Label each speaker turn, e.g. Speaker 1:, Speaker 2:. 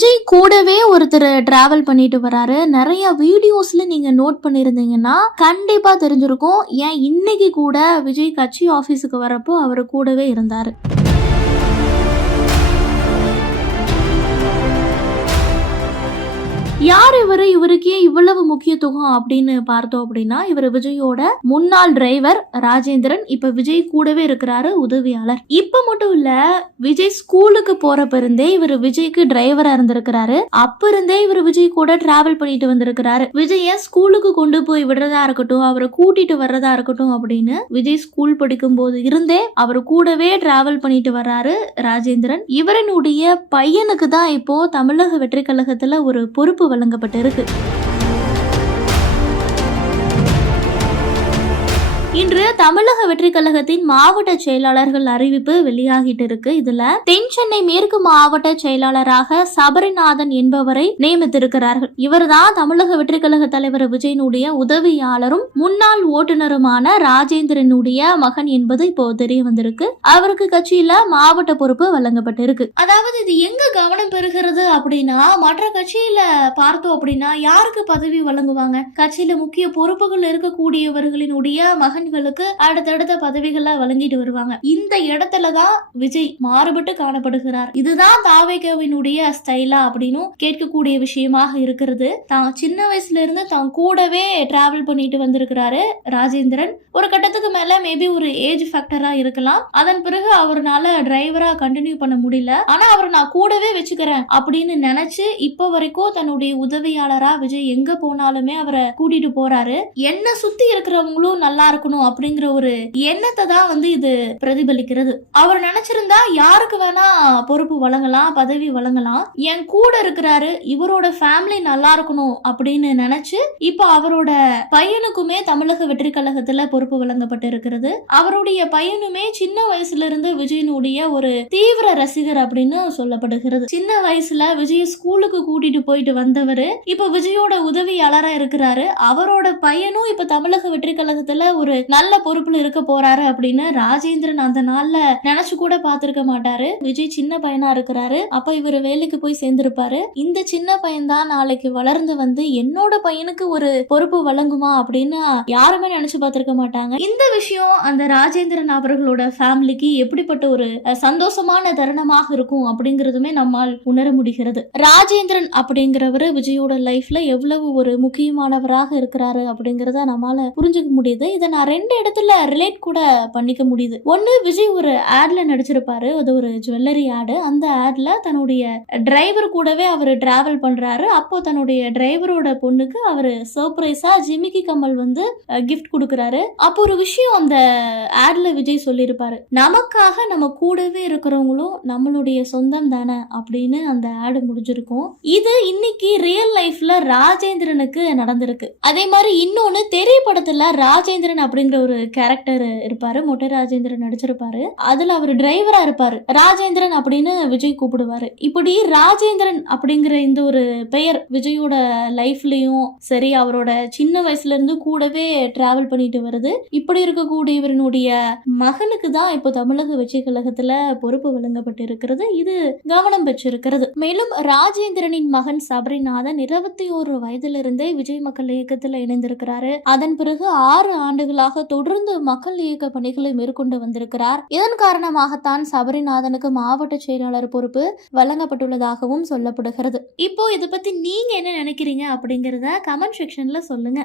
Speaker 1: விஜய் கூடவே ஒருத்தர் டிராவல் பண்ணிட்டு வராரு. நிறைய வீடியோஸ்ல நீங்க நோட் பண்ணியிருந்தீங்கன்னா கண்டிப்பா தெரிஞ்சிருக்கும். ஏன் இன்னைக்கு கூட விஜய் கட்சி ஆபீஸுக்கு வரப்போ அவர் கூடவே இருந்தாரு. யார் இவரு? இவருக்கே இவ்வளவு முக்கியத்துவம் அப்படின்னு பார்த்தோம் அப்படின்னா இவர் விஜயோட முன்னாள் டிரைவர் ராஜேந்திரன். இப்ப விஜய் கூடவே இருக்கிறாரு உதவியாளர். இப்ப மட்டும் இல்ல விஜய் ஸ்கூலுக்கு போறப்ப இருந்தே இவர் விஜய்க்கு டிரைவரா இருந்திருக்கிறாரு. அப்ப இருந்தே இவர் விஜய் கூட டிராவல் பண்ணிட்டு வந்திருக்கிறாரு. விஜய ஸ்கூலுக்கு கொண்டு போய் விடுறதா இருக்கட்டும் அவரை கூட்டிட்டு வர்றதா இருக்கட்டும் அப்படின்னு விஜய் ஸ்கூல் படிக்கும் போது இருந்தே அவர் கூடவே டிராவல் பண்ணிட்டு வர்றாரு ராஜேந்திரன். இவரனுடைய பையனுக்கு தான் இப்போ தமிழக வெற்றி கழகத்துல ஒரு பொறுப்பு வழங்கப்பட்டிருக்கு. இன்று தமிழக வெற்றி கழகத்தின் மாவட்ட செயலாளர்கள் அறிவிப்பு வெளியாகிட்டு இருக்கு இதுல தென் சென்னை மேற்கு மாவட்ட செயலாளராக சபரிநாதன் என்பவரை நியமித்திருக்கிறார்கள். இவர்தான் தமிழக வெற்றி கழக தலைவர் விஜயனுடைய உதவியாளரும் முன்னாள் ஓட்டுநருமான ராஜேந்திரனுடைய மகன் என்பது இப்போ தெரிய வந்திருக்கு. அவருக்கு கட்சியில மாவட்ட பொறுப்பு வழங்கப்பட்டிருக்கு. அதாவது இது எங்க கவனம் பெறுகிறது அப்படின்னா மற்ற கட்சியில பார்த்தோம் அப்படின்னா யாருக்கு பதவி வழங்குவாங்க? கட்சியில முக்கிய பொறுப்புகள் இருக்கக்கூடியவர்களினுடைய மகன் பெண்களுக்கு அடுத்தடுத்த பதவிகளை வழங்கிட்டு வருவாங்க. இந்த இடத்துல தான் விஜய் மாறுபட்டு காணப்படுகிறார். இதுதான் தாவேகவினுடைய ஸ்டைலா அப்படின்னு கேட்கக்கூடிய விஷயமாக இருக்கிறது. தான் சின்ன வயசுல இருந்து தான் கூடவே டிராவல் பண்ணிட்டு வந்திருக்கிறாரு ராஜேந்திரன். ஒரு கட்டத்துக்கு மேல மேபி ஒரு ஏஜ் ஃபேக்டரா இருக்கலாம். அதன் பிறகு அவர்னால டிரைவரா கண்டினியூ பண்ண முடியல. ஆனா அவரை நான் கூடவே வச்சுக்கிறேன் அப்படின்னு நினைச்சு இப்ப வரைக்கும் தன்னுடைய உதவியாளரா விஜய் எங்க போனாலுமே அவரை கூட்டிட்டு போறாரு. என்ன சுத்தி இருக்கிறவங்களும் நல்லா இருக்கணும். அப்படிங்கிற ஒரு எண்ணத்தை தான் வந்து இது பிரதிபலிக்கிறது. அவர் நினைச்சிருந்தா யாருக்கு வேணா பொறுப்பு வழங்கலாம் பதவி வழங்கலாம். என் கூட இருக்கிறாரு இவரோட ஃபேமிலி நல்லா இருக்கணும் அப்படின்னு நினைச்சு இப்ப அவரோட பையனுக்குமே தமிழக வெற்றி கழகத்துல பொறுப்பு வழங்கப்பட்டு இருக்கிறது அவருடைய பையனுமே சின்ன வயசுல இருந்து விஜயனுடைய ஒரு தீவிர ரசிகர் அப்படின்னு சொல்லப்படுகிறது. சின்ன வயசுல விஜய் ஸ்கூலுக்கு கூட்டிட்டு போயிட்டு வந்தவர் இப்ப விஜயோட உதவியாளரா இருக்கிறாரு. அவரோட பையனும் இப்ப தமிழக வெற்றி கழகத்துல ஒரு நல்ல பொறுப்புல இருக்க போறாரு அப்படின்னு ராஜேந்திரன் அந்த நாள்ல நினைச்சு கூட பார்த்திருக்க மாட்டாரு. விஜய் சின்ன பையனா இருக்கிறாரு. அப்ப இவர் வேலைக்கு போய் சேர்ந்திருப்பாரு. இந்த சின்ன பையன் தான் நாளைக்கு வளர்ந்து வந்து என்னோட பையனுக்கு ஒரு பொறுப்பு வழங்குமா அப்படின்னு யாருமே நினைச்சு பார்த்திருக்க மாட்டாங்க. இந்த விஷயம் அந்த ராஜேந்திரன் அவர்களோட ஃபேமிலிக்கு எப்படிப்பட்ட ஒரு சந்தோஷமான தருணமாக இருக்கும் அப்படிங்கறதுமே நம்மால் உணர முடிகிறது. ராஜேந்திரன் அப்படிங்கிறவரு விஜயோட லைஃப்ல எவ்வளவு ஒரு முக்கியமானவராக இருக்கிறாரு அப்படிங்கறத நம்மால புரிஞ்சுக்க முடியுது. இதை நான் ரெண்டு இடத்துல ரிலேட் கூட பண்ணிக்க முடியுது. ஒன்னு விஜய் ஒரு ஆட்ல நடிச்சிருப்பாரு. அது ஒரு ஜுவல்லரி ஆடு அந்த ஆட்ல தன்னுடைய டிரைவர் கூடவே அவர் டிராவல் பண்றாரு. அப்போ தன்னுடைய டிரைவரோட பொண்ணுக்கு அவர் சர்ப்ரைஸா ஜிமிக்கி கமல் வந்து கிஃப்ட் கொடுக்குறாரு. அப்போ ஒரு விஷயம் அந்த ஆட்ல விஜய் சொல்லியிருப்பாரு. நமக்காக நம்ம கூடவே இருக்கிறவங்களும் நம்மளுடைய சொந்தம் தானே அப்படின்னு அந்த ஆடு முடிஞ்சிருக்கும். இது இன்னைக்கு ரியல் லைஃப்ல ராஜேந்திரனுக்கு நடந்திருக்கு. அதே மாதிரி இன்னொன்னு திரைப்படத்துல ராஜேந்திரன் அப்படி அப்படிங்கிற ஒரு கேரக்டர் இருப்பாரு. மொட்டை ராஜேந்திரன் நடிச்சிருப்பாரு. அதுல அவர் டிரைவரா இருப்பாரு. ராஜேந்திரன் அப்படின்னு விஜய் கூப்பிடுவாரு. இப்படி ராஜேந்திரன் அப்படிங்கிற இந்த ஒரு பெயர் விஜயோட லைஃப்லயும் சரி அவரோட சின்ன வயசுல இருந்து கூடவே டிராவல் பண்ணிட்டு வருது. இப்படி இருக்கக்கூடியவரனுடைய மகனுக்கு தான் இப்போ தமிழக வெற்றி கழகத்துல பொறுப்பு வழங்கப்பட்டு இருக்கிறது இது கவனம் பெற்றிருக்கிறது. மேலும் ராஜேந்திரனின் மகன் சபரிநாதன் இருபத்தி ஒரு வயதிலிருந்தே விஜய் மக்கள் இயக்கத்தில் இணைந்திருக்கிறாரு. அதன் பிறகு ஆறு ஆண்டுகளாக ஆண்டுகளாக தொடர்ந்து மக்கள் இயக்க பணிகளை மேற்கொண்டு வந்திருக்கிறார். இதன் காரணமாகத்தான் சபரிநாதனுக்கு மாவட்ட செயலாளர் பொறுப்பு வழங்கப்பட்டுள்ளதாகவும் சொல்லப்படுகிறது. இப்போ இதை பத்தி நீங்க என்ன நினைக்கிறீங்க அப்படிங்கறத கமெண்ட் செக்ஷன்ல சொல்லுங்க.